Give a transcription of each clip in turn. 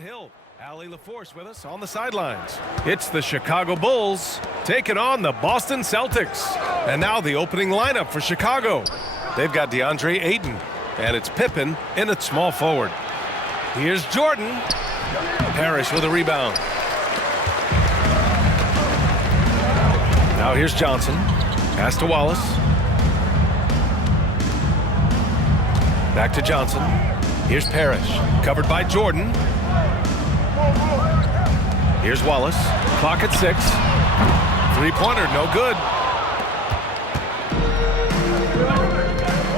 Hill. Allie LaForce with us on the sidelines. It's the Chicago Bulls taking on the Boston Celtics. And now the opening lineup for Chicago. They've got DeAndre Ayton, and it's Pippen in at small forward. Here's Jordan. Parrish with a rebound. Now here's Johnson. Pass to Wallace. Back to Johnson. Here's Parrish. Covered by Jordan. Here's Wallace. Clock at 6. Three-pointer, no good.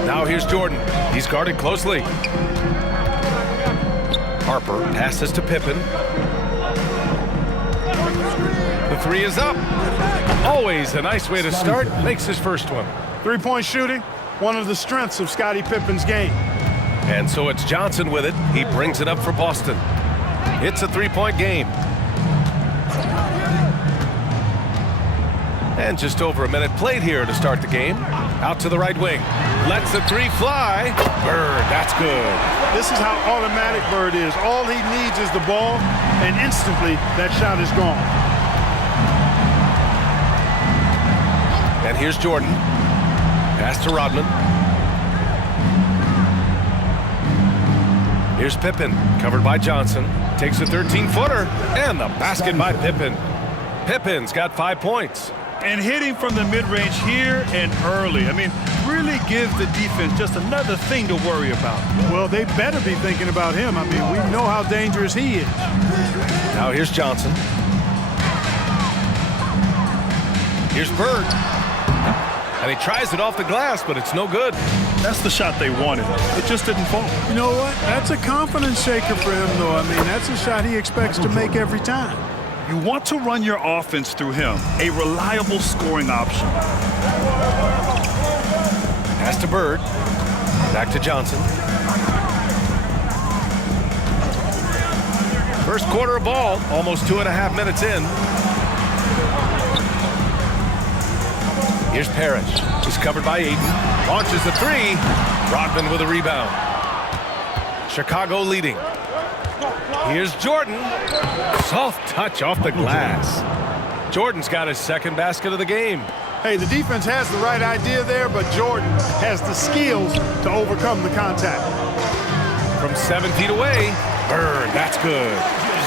Now here's Jordan. He's guarded closely. Harper passes to Pippen. The three is up. Always a nice way to start. Makes his first one. Three-point shooting, one of the strengths of Scottie Pippen's game. And so it's Johnson with it. He brings it up for Boston. It's a three-point game. And just over a minute played here to start the game. Out to the right wing. Lets the three fly. Bird, that's good. This is how automatic Bird is. All he needs is the ball, and instantly that shot is gone. And here's Jordan. Pass to Rodman. Here's Pippen, covered by Johnson. Takes a 13-footer, and the basket by Pippen. Pippen's got 5 points. And hitting from the mid-range here and early. I mean, really gives the defense just another thing to worry about. Well, they better be thinking about him. I mean, we know how dangerous he is. Now here's Johnson. Here's Bird. And he tries it off the glass, but it's no good. That's the shot they wanted. It just didn't fall. You know what? That's a confidence shaker for him, though. I mean, that's a shot he expects to make every time. You want to run your offense through him. A reliable scoring option. Pass to Bird. Back to Johnson. First quarter of ball, almost 2.5 minutes in. Here's Parrish. He's covered by Ayton. Launches the three. Rodman with a rebound. Chicago leading. Here's Jordan. Soft touch off the glass. Jordan's got his second basket of the game. Hey, the defense has the right idea there, but Jordan has the skills to overcome the contact. From 7 feet away, Bird, that's good.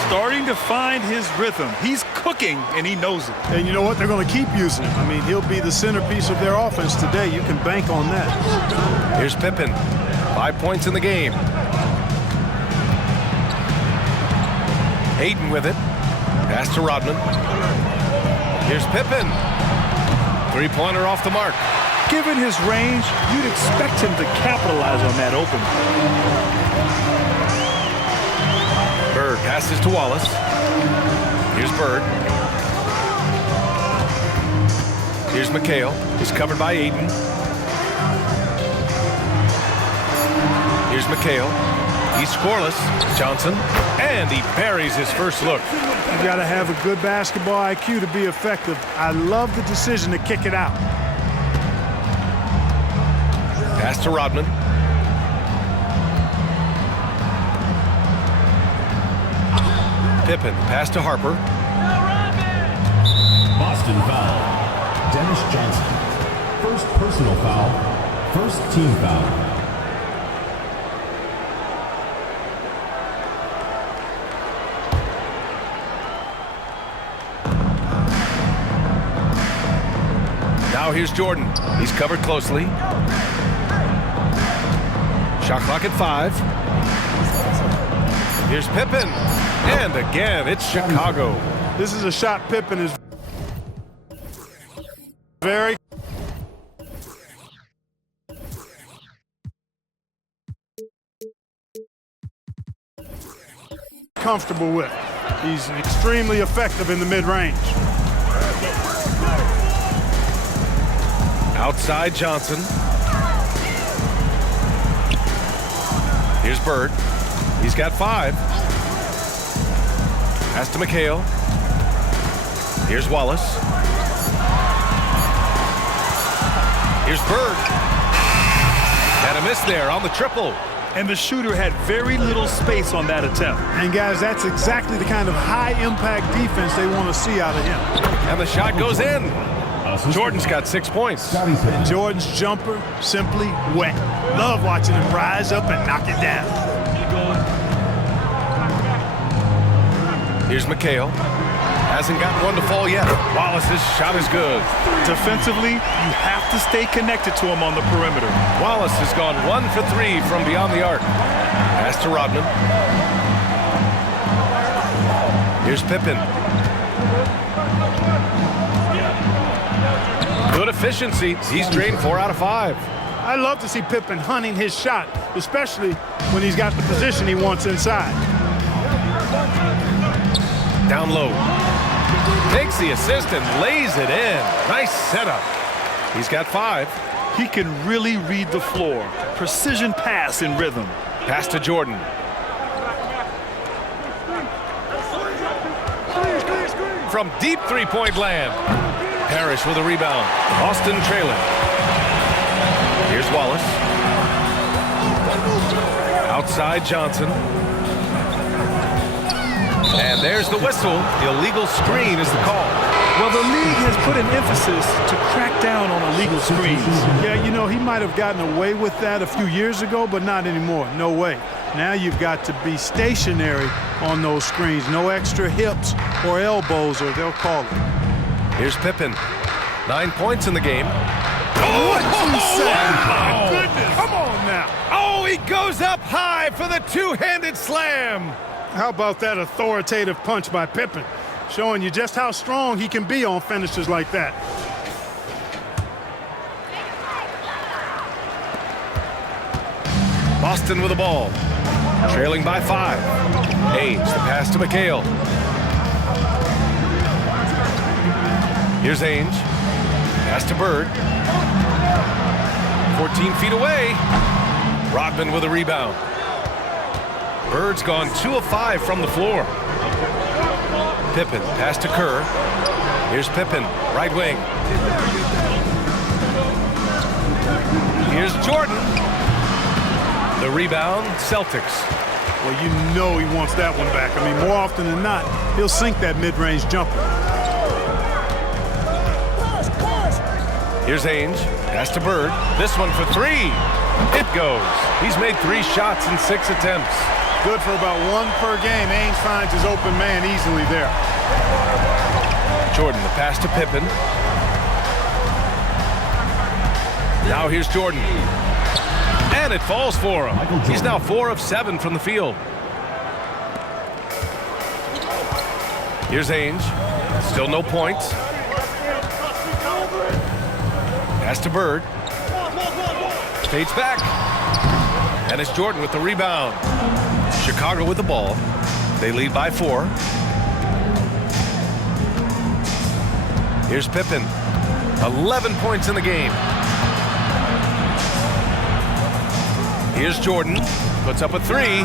Starting to find his rhythm. He's cooking, and he knows it. And you know what? They're going to keep using him. I mean, he'll be the centerpiece of their offense today. You can bank on that. Here's Pippen. 5 points in the game. Ayton with it. Pass to Rodman. Here's Pippen. Three-pointer off the mark. Given his range, you'd expect him to capitalize on that open. Bird passes to Wallace. Here's Bird. Here's McHale. He's covered by Ayton. Here's McHale. He's scoreless. Johnson. And he buries his first look. You got to have a good basketball IQ to be effective. I love the decision to kick it out. Pass to Rodman. Pippen. Pass to Harper. Boston foul. Dennis Johnson. First personal foul. First team foul. Now here's Jordan. He's covered closely. Shot clock at 5. Here's Pippen. And again, it's Chicago. This is a shot Pippen is very comfortable with. He's extremely effective in the mid-range. Outside Johnson. Here's Bird. He's got 5. Pass to McHale. Here's Wallace. Here's Bird. And a miss there on the triple. And the shooter had very little space on that attempt. And guys, that's exactly the kind of high-impact defense they want to see out of him. And the shot goes in. Jordan's got 6 points. And Jordan's jumper, simply wet. Love watching him rise up and knock it down. Here's McHale. Hasn't gotten one to fall yet. Wallace's shot is good. Defensively, you have to stay connected to him on the perimeter. Wallace has gone 1 for 3 from beyond the arc. Pass to Rodman. Here's Pippen. Good efficiency. He's drained 4 out of 5. I love to see Pippen hunting his shot, especially when he's got the position he wants inside. Down low. Takes the assist and lays it in. Nice setup. He's got 5. He can really read the floor. Precision pass in rhythm. Pass to Jordan. From deep three-point land. Parrish with a rebound. Boston trailing. Here's Wallace. Outside Johnson. And there's the whistle. The illegal screen is the call. Well, the league has put an emphasis to crack down on illegal screens. Yeah, you know, he might have gotten away with that a few years ago, but not anymore. No way. Now you've got to be stationary on those screens. No extra hips or elbows, or they'll call it. Here's Pippen. 9 points in the game. What you say? My goodness. Come on now. Oh, he goes up high for the two-handed slam. How about that authoritative punch by Pippen? Showing you just how strong he can be on finishes like that. Boston with the ball. Trailing by 5. Ainge, the pass to McHale. Here's Ainge. Pass to Bird. 14 feet away. Rodman with a rebound. Bird's gone 2 of 5 from the floor. Pippen, pass to Kerr. Here's Pippen, right wing. Here's Jordan. The rebound, Celtics. Well, you know he wants that one back. I mean, more often than not, he'll sink that mid-range jumper. Here's Ainge, pass to Bird. This one for 3. It goes. He's made 3 shots in 6 attempts. Good for about 1 per game. Ainge finds his open man easily there. Jordan, the pass to Pippen. Now here's Jordan. And it falls for him. He's now 4 of 7 from the field. Here's Ainge. Still no points. Pass to Bird. Fades back. And it's Jordan with the rebound. Chicago with the ball. They lead by 4. Here's Pippen. 11 points in the game. Here's Jordan. Puts up a 3.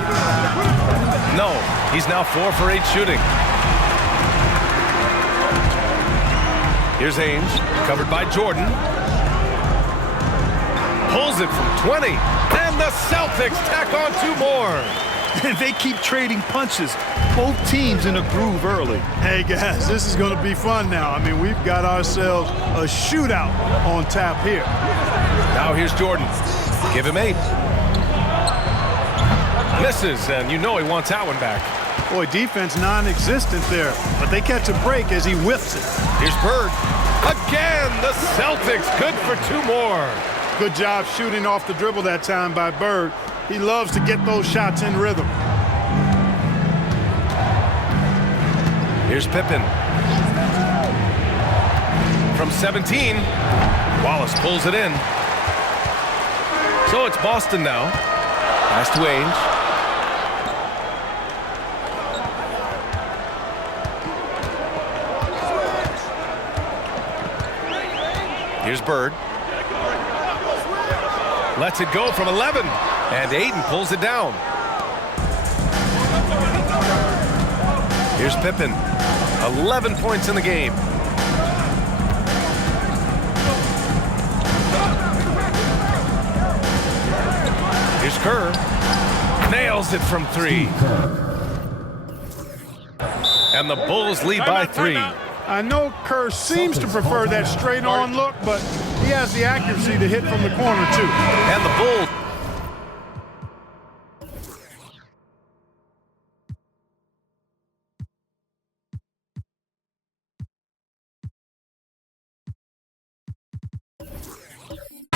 No. He's now 4 for 8 shooting. Here's Ainge. Covered by Jordan. Pulls it from 20. And the Celtics tack on 2 more. They keep trading punches. Both teams in a groove early. Hey, guys, this is going to be fun now. I mean, we've got ourselves a shootout on tap here. Now here's Jordan. Give him 8. Misses, and you know he wants that one back. Boy, defense non-existent there, but they catch a break as he whiffs it. Here's Bird. Again, the Celtics good for 2 more. Good job shooting off the dribble that time by Bird. He loves to get those shots in rhythm. Here's Pippen. From 17, Wallace pulls it in. So it's Boston now. Pass to Ainge. Here's Bird. Lets it go from 11. And Aiden pulls it down. Here's Pippen. 11 points in the game. Here's Kerr. Nails it from 3. And the Bulls lead by 3. I know Kerr seems to prefer that straight-on look, but he has the accuracy to hit from the corner, too. And the Bulls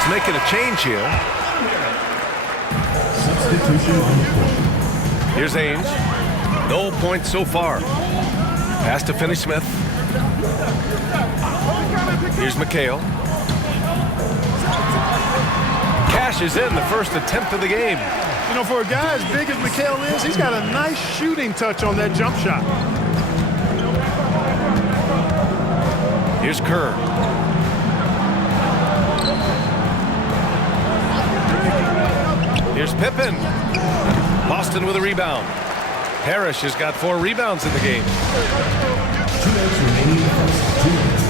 making a change here. Substitution on the court. Here's Ainge. No points so far. Pass to Finney-Smith. Here's McHale. Cashes in the first attempt of the game. You know, for a guy as big as McHale is, he's got a nice shooting touch on that jump shot. Here's Kerr. Here's Pippen. Boston with a rebound. Parrish has got 4 rebounds in the game. 2 minutes remaining in the first. 2 minutes.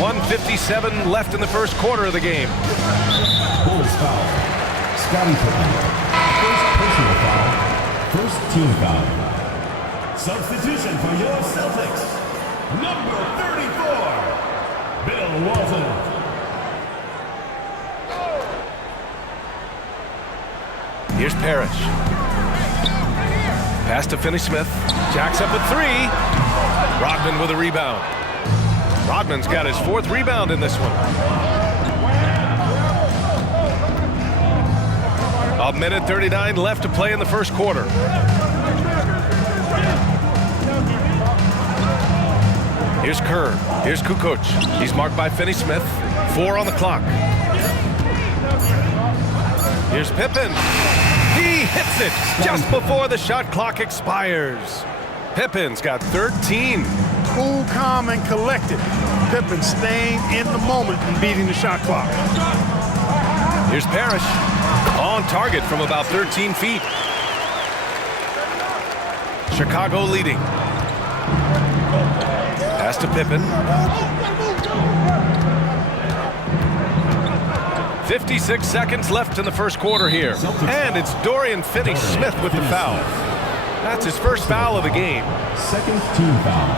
1:57 left in the first quarter of the game. Bulls foul. Scottie Pippen. First personal foul. First team foul. Substitution for your Celtics. Number 34, Bill Walton. Here's Parrish. Pass to Finney-Smith. Jacks up at 3. Rodman with a rebound. Rodman's got his 4th rebound in this one. 1:39 left to play in the first quarter. Here's Kerr. Here's Kukoc. He's marked by Finney-Smith. 4 on the clock. Here's Pippen. He hits it just before the shot clock expires. Pippen's got 13. Cool, calm, and collected. Pippen staying in the moment and beating the shot clock. Here's Parrish. On target from about 13 feet. Chicago leading. Pass to Pippen. 56 seconds left in the first quarter here. And it's Dorian Finney-Smith with the foul. That's his first foul of the game. Second team foul.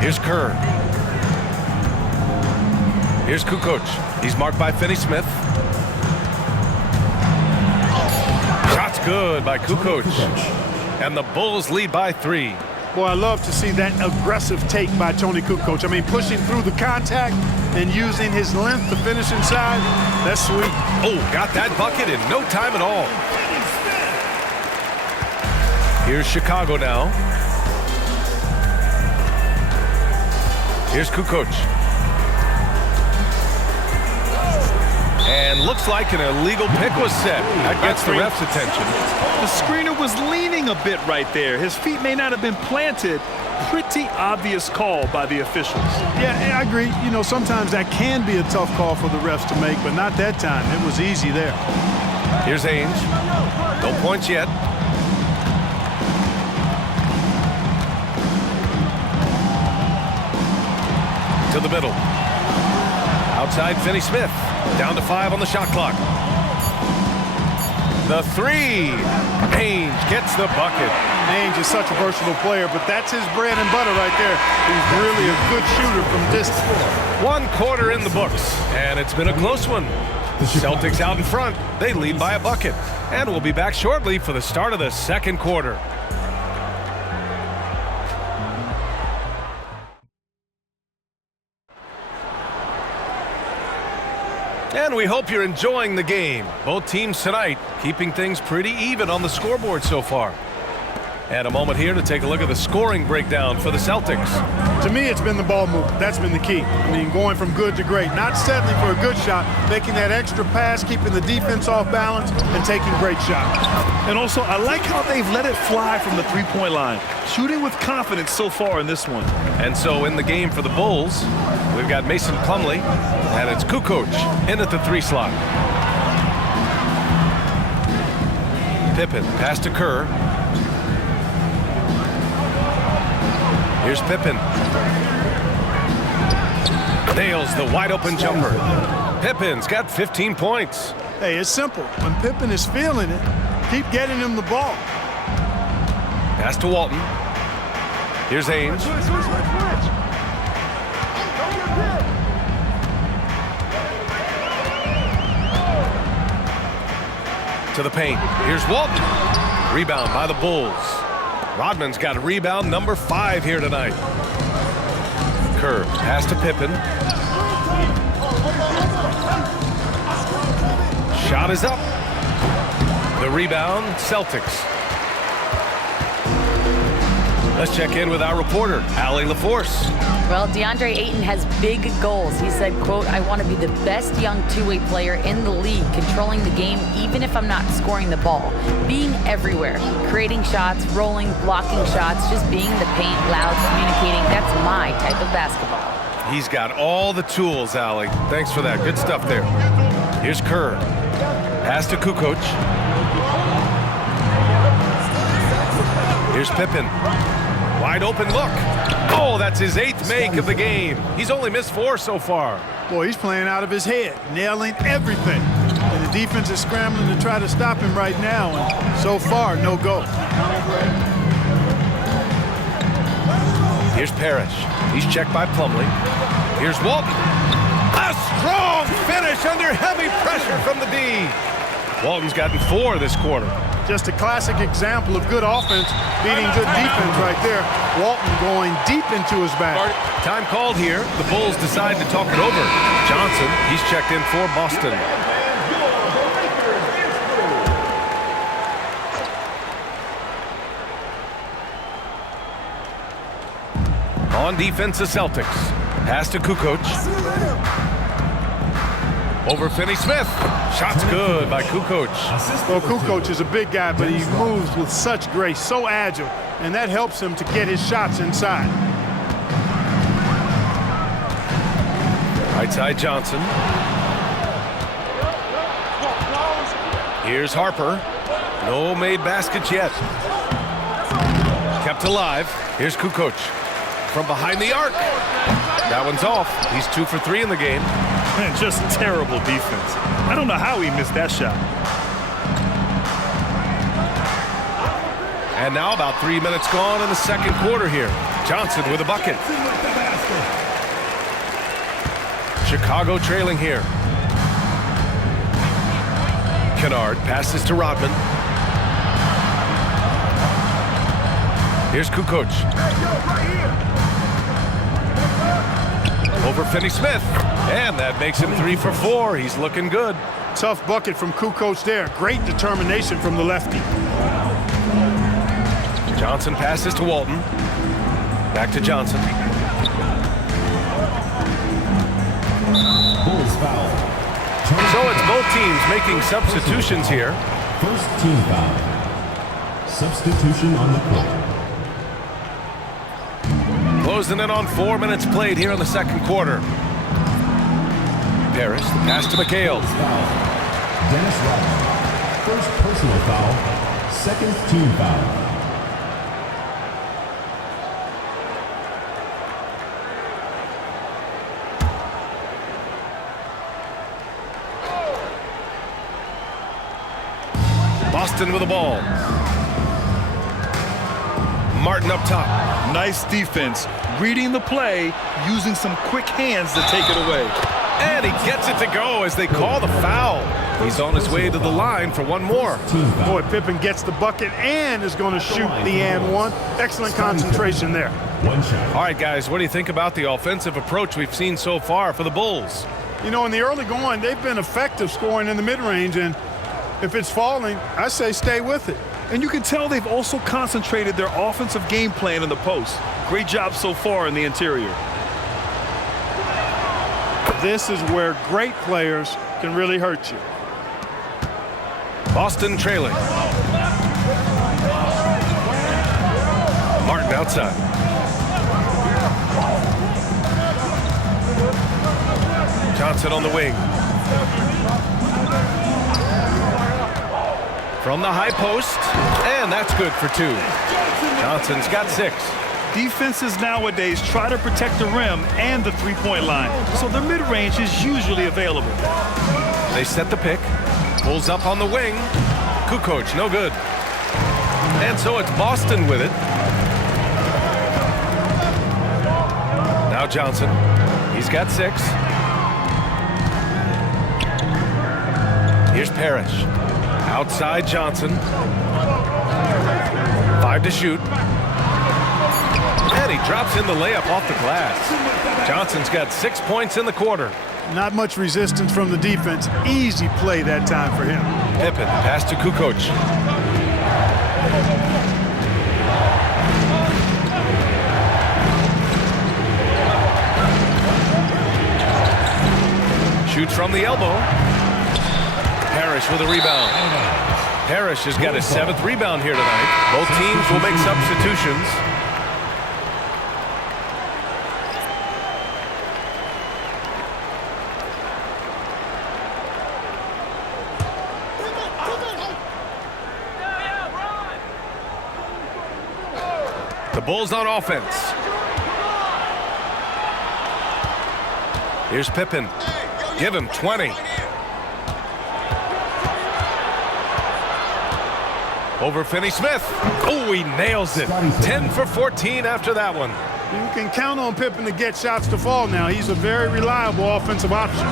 Here's Kerr. Here's Kukoc. He's marked by Finney-Smith. Shot's good by Kukoc. And the Bulls lead by 3. Boy, I love to see that aggressive take by Tony Kukoc. I mean, pushing through the contact and using his length to finish inside. That's sweet. Oh, got that bucket in no time at all. Here's Chicago now. Here's Kukoc. And looks like an illegal pick was set. That gets the ref's attention. The screener was leaning a bit right there. His feet may not have been planted. Pretty obvious call by the officials. Yeah, I agree. You know, sometimes that can be a tough call for the refs to make, but not that time. It was easy there. Here's Ainge. No points yet. To the middle. Outside Finney-Smith. Down to 5 on the shot clock. The 3. Ainge gets the bucket. Ainge is such a versatile player, but that's his bread and butter right there. He's really a good shooter from distance. 1 quarter in the books, and it's been a close one. The Celtics out in front. They lead by a bucket. And we'll be back shortly for the start of the second quarter. And we hope you're enjoying the game. Both teams tonight keeping things pretty even on the scoreboard so far. And a moment here to take a look at the scoring breakdown for the Celtics. To me, it's been the ball movement. That's been the key. I mean, going from good to great. Not settling for a good shot, making that extra pass, keeping the defense off balance, and taking great shots. And also, I like how they've let it fly from the three-point line. Shooting with confidence so far in this one. And so in the game for the Bulls, we've got Mason Plumlee, and it's Kukoc in at the 3 slot. Pippen, pass to Kerr. Here's Pippen. Nails the wide-open jumper. Pippen's got 15 points. Hey, it's simple. When Pippen is feeling it, keep getting him the ball. Pass to Walton. Here's Ames. To the paint. Here's Walton. Rebound by the Bulls. Rodman's got a rebound number 5 here tonight. Curve. Pass to Pippen. Shot is up. The rebound, Celtics. Let's check in with our reporter, Allie LaForce. Well, DeAndre Ayton has big goals. He said, quote, "I want to be the best young two-way player in the league, controlling the game even if I'm not scoring the ball. Being everywhere, creating shots, rolling, blocking shots, just being in the paint, loud, communicating. That's my type of basketball." He's got all the tools, Allie. Thanks for that. Good stuff there. Here's Kerr. Pass to Kukoc. Here's Pippen. Wide open look. Oh, that's his 8th make of the game. He's only missed 4 so far. Boy, he's playing out of his head, nailing everything. And the defense is scrambling to try to stop him right now. And so far, no go. Here's Parrish. He's checked by Plumlee. Here's Walton. A strong finish under heavy pressure from the D. Walton's gotten 4 this quarter. Just a classic example of good offense beating good defense right there. Walton going deep into his back. Time called here. The Bulls decide to talk it over. Johnson, he's checked in for Boston. On defense, the Celtics. Pass to Kukoc. Over Finney-Smith. Shot's good by Kukoc. Well, Kukoc is a big guy, but he moves with such grace, so agile, and that helps him to get his shots inside. Right side Johnson. Here's Harper. No made baskets yet. Kept alive. Here's Kukoc. From behind the arc. That one's off. He's 2 for 3 in the game. Man, just terrible defense. I don't know how he missed that shot. And now about 3 minutes gone in the second quarter here. Johnson with a bucket. Chicago trailing here. Kennard passes to Rodman. Here's Kukoc. Over Finney-Smith. And that makes him 3 for 4. He's looking good. Tough bucket from Kukoc there. Great determination from the lefty. Johnson passes to Walton. Back to Johnson. Bulls foul. So it's both teams making substitutions here. First team foul. Substitution on the court. Closing in on 4 minutes played here in the second quarter. Parrish, the pass to McHale. Foul. Dennis Rodman. First personal foul. Second team foul. Boston with the ball. Martin up top. Nice defense, reading the play, using some quick hands to take it away. And he gets it to go as they call the foul. He's on his way to the line for one more. Boy, Pippen gets the bucket and is going to shoot the and one. Excellent concentration there. One shot. All right, guys, what do you think about the offensive approach we've seen so far for the Bulls? You know, in the early going, they've been effective scoring in the mid-range, and if it's falling, I say stay with it. And you can tell they've also concentrated their offensive game plan in the post. Great job so far in the interior. This is where great players can really hurt you. Boston trailing. Martin outside. Johnson on the wing. From the high post, and that's good for 2. Johnson's got 6. Defenses nowadays try to protect the rim and the three-point line, so their mid-range is usually available. They set the pick. Pulls up on the wing. Kukoc, no good. And so it's Boston with it. Now Johnson. He's got 6. Here's Parrish. Outside Johnson. 5 to shoot. And he drops in the layup off the glass. Johnson's got 6 points in the quarter. Not much resistance from the defense. Easy play that time for him. Pippen, pass to Kukoc. Shoots from the elbow. Parrish with a rebound. Parrish has got his 7th rebound here tonight. Both teams will make substitutions. The Bulls on offense. Here's Pippen. Give him 20. Over Finney-Smith. Oh, he nails it. 10 for 14 after that one. You can count on Pippen to get shots to fall now. He's a very reliable offensive option.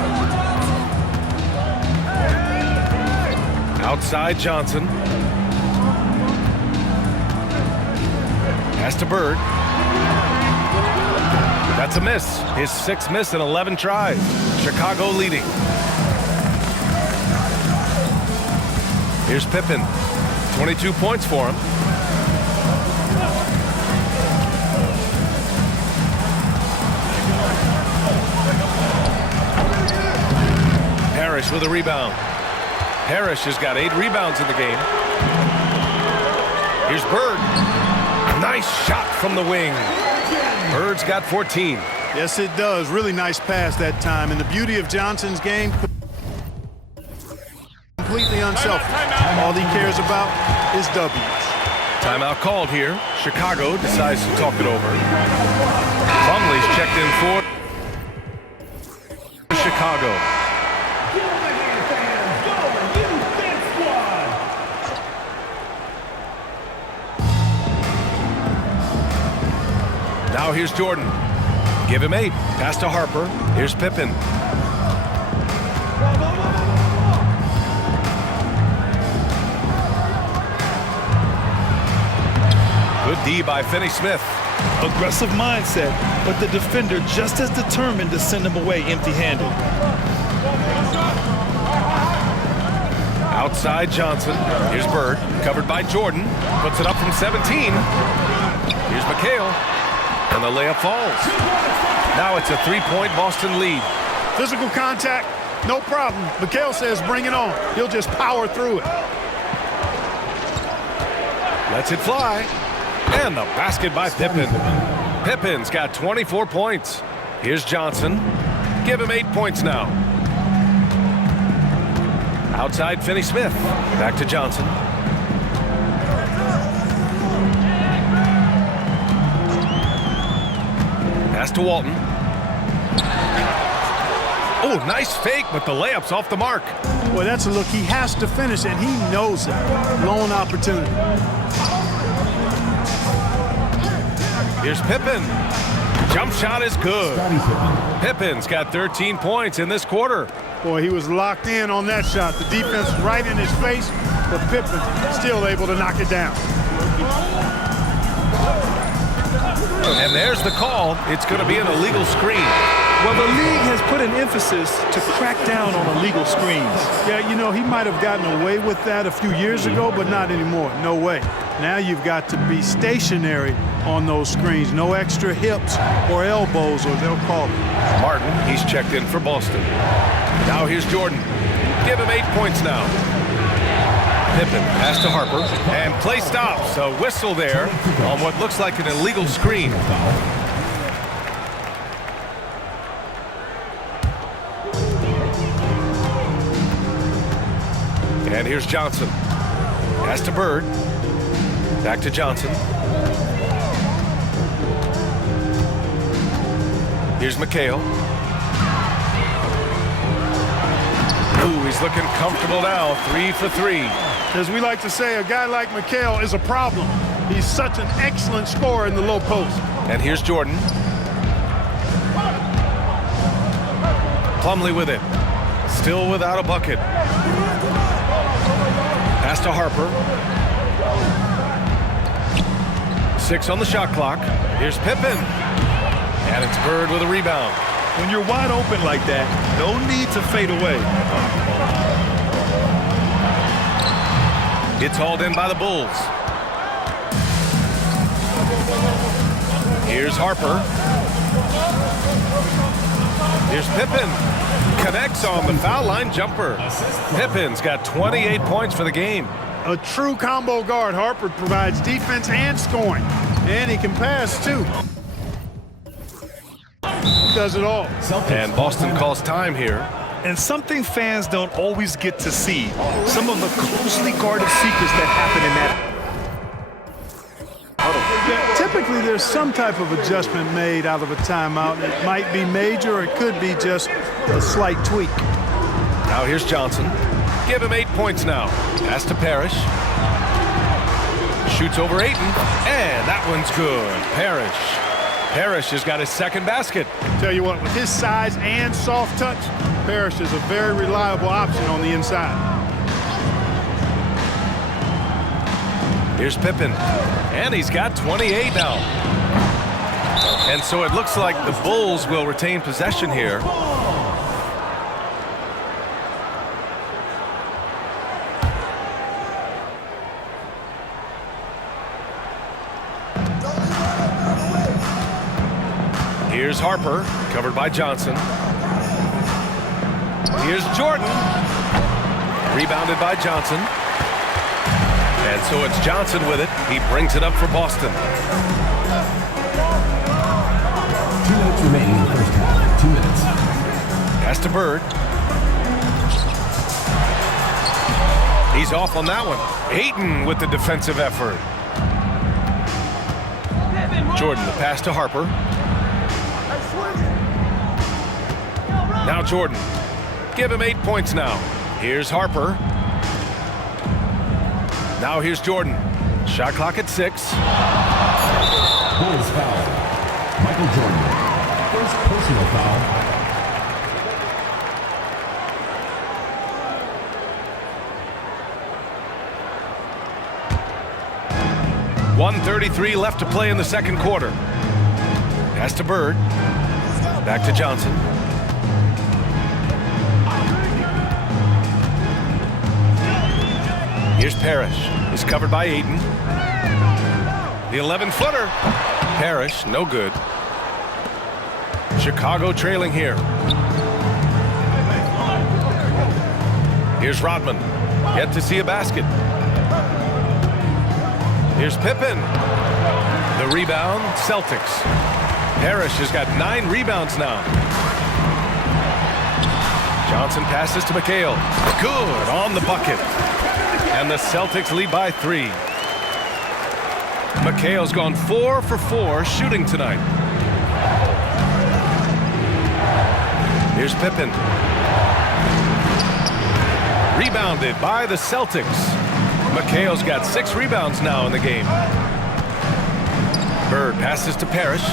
Outside Johnson. Pass to Bird. That's a miss. His 6th miss in 11 tries. Chicago leading. Here's Pippen. 22 points for him. Parrish with a rebound. Parrish has got 8 rebounds in the game. Here's Bird. Nice shot from the wing. Bird's got 14. Yes, it does. Really nice pass that time. And the beauty of Johnson's game, completely unselfish. All he cares about is W's. Timeout called here. Chicago decides to talk it over. Plumlee's checked in for Chicago. Now here's Jordan. Give him 8. Pass to Harper. Here's Pippen. Good D by Finney-Smith. Aggressive mindset, but the defender just as determined to send him away empty-handed. Outside Johnson. Here's Bird. Covered by Jordan. Puts it up from 17. Here's McHale. And the layup falls. Now it's a 3-point Boston lead. Physical contact, no problem. McHale says bring it on. He'll just power through it. Lets it fly. And the basket by Pippen. Pippen's got 24 points. Here's Johnson. Give him 8 points now. Outside Finney-Smith. Back to Johnson. Pass to Walton. Oh, nice fake, but the layup's off the mark. Boy, that's a look he has to finish, and he knows it. Lone opportunity. Here's Pippen. Jump shot is good. Pippen's got 13 points in this quarter. Boy, he was locked in on that shot. The defense right in his face, but Pippen still able to knock it down. And there's the call. It's going to be an illegal screen. Well, the league has put an emphasis to crack down on illegal screens. Yeah, you know, he might have gotten away with that a few years ago, but not anymore. No way. Now you've got to be stationary on those screens. No extra hips or elbows, or they'll call it. Martin, he's checked in for Boston. Now here's Jordan. Give him 8 points now. Pippen, pass to Harper, and play stops. A whistle there on what looks like an illegal screen. And here's Johnson. Pass to Bird. Back to Johnson. Here's McHale. Ooh, he's looking comfortable now. 3 for 3. As we like to say, a guy like McHale is a problem. He's such an excellent scorer in the low post. And here's Jordan. Plumlee with it. Still without a bucket. Pass to Harper. 6 on the shot clock. Here's Pippen. And it's Bird with a rebound. When you're wide open like that, no need to fade away. It's hauled in by the Bulls. Here's Harper. Here's Pippen. Connects on the foul line jumper. Pippen's got 28 points for the game. A true combo guard. Harper provides defense and scoring. And he can pass, too. Does it all. And Boston calls time here. And something fans don't always get to see. Some of the closely guarded secrets that happen in that. Typically, there's some type of adjustment made out of a timeout. It might be major or it could be just a slight tweak. Now here's Johnson. Give him 8 points now. Pass to Parrish. Shoots over Ayton. And that one's good. Parrish has got his second basket. Tell you what, with his size and soft touch, Parrish is a very reliable option on the inside. Here's Pippen. And he's got 28 now. And so it looks like the Bulls will retain possession here. Here's Harper, covered by Johnson. Here's Jordan. Rebounded by Johnson. And so it's Johnson with it. He brings it up for Boston. 2 minutes remaining in the first half. 2 minutes. Pass to Bird. He's off on that one. Ayton with the defensive effort. Jordan, the pass to Harper. Now Jordan. Give him 8 points now. Here's Harper. Now here's Jordan. Shot clock at 6. Bulls foul. Michael Jordan. First personal foul. .133 left to play in the second quarter. Pass to Bird. Back to Johnson. Here's Parrish. He's covered by Ayton. The 11-footer. Parrish, no good. Chicago trailing here. Here's Rodman. Yet to see a basket. Here's Pippen. The rebound, Celtics. Parrish has got 9 rebounds now. Johnson passes to McHale. Good on the bucket. And the Celtics lead by 3. McHale's gone 4 for 4 shooting tonight. Here's Pippen. Rebounded by the Celtics. McHale's got 6 rebounds now in the game. Bird passes to Parrish.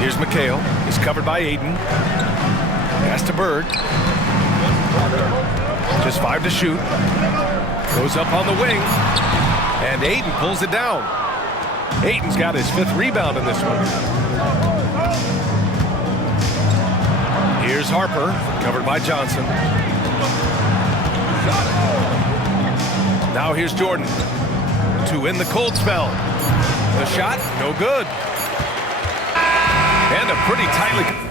Here's McHale. He's covered by Ayton. Pass to Bird. Just 5 to shoot. Goes up on the wing. And Ayton pulls it down. Ayton's got his 5th rebound in this one. Here's Harper, covered by Johnson. Now here's Jordan to win the cold spell. The shot, no good. And a pretty tightly...